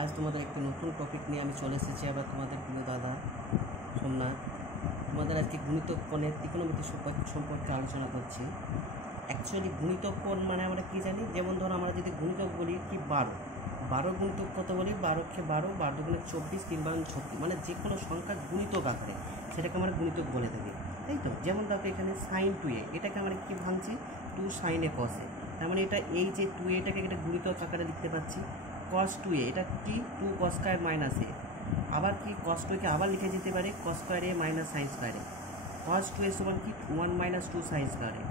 আজ তোমাদের একটি নতুন টপিক নিয়ে আমি চলে এসেছি। আবার তোমাদের প্রিয় দাদা সোমনাথ তোমাদের আজকে গুণিতক কোণের ত্রিকোণমিতি সম্পর্কে আলোচনা করছি। অ্যাকচুয়ালি গুণিতক কোণ মানে আমরা কী জানি, যেমন ধরো আমরা যদি গুণিতক বলি কি 12 গুণিতক কত বলি, 12 12 12 গুণে 24 3 12 36, মানে যে কোনো সংখ্যার গুণিতক আকারে সেটাকে আমরা গুণিতক বলে থাকি, তাই তো। যেমন দেখো এখানে sin 2a, এটাকে আমরা কী ভাঙছি 2 sin a cos a, তার মানে এটা এই যে 2a এটাকে একটা গুণিতক আকারে লিখতে পাচ্ছি। cos 2a এটা কি 2 cos স্কয়ার মাইনাস a, আবার কি cos 2 কে আবার লিখে যেতে পারে cos square a minus sin square a। cos 2a সমান কি 1 minus 2 sin square a,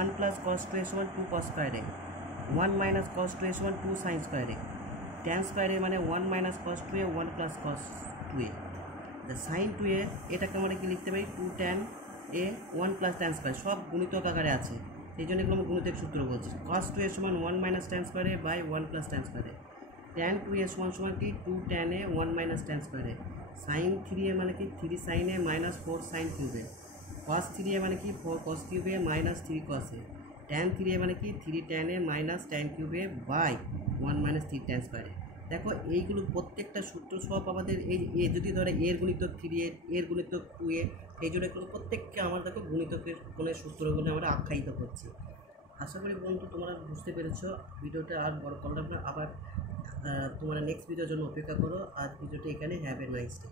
1 plus cos 2a সমান 2 cos square a, 1 minus cos 2a সমান 2 sin square a, tan square a মানে 1 minus cos 2a 1 plus cos 2a। sin 2a এটাকে আমরা কি লিখতে পারি 2 tan a 1 plus tan square, সব গুণিতক আকারে আছে, এই জন্য এগুলো আমি গুণিতক সূত্র বলছি। cos 2a সমান 1 minus tan square a by 1 plus tan square a, tan 2a সমান কি 2 tan a 1 minus tan square a, sin 3a মানে কি 3 sin a minus 4 sin cube a, cos 3a মানে কি 4 cos cube a minus 3 cos a, tan 3a মানে কি 3 tan a minus tan cube a by 1 minus 3 tan square a। দেখো এইগুলো প্রত্যেকটা সূত্র সব আমাদের এই এ যদি ধরে এর গুণিতক 3a, এর গুণিতক 2a, এই জন্য এগুলো প্রত্যেককে আমরা দেখো গুণিতকের কোণের সূত্রগুলো আমরা আখ্যায়িত করছি। আশা করি বন্ধু তোমরা বুঝতে পেরেছো। ভিডিওটা আর বড় করলাম না, আবার তোমরা নেক্সট ভিডিওর জন্য অপেক্ষা করো। আর ভিডিওটা এখানে হ্যাভ এ নাইস ডে।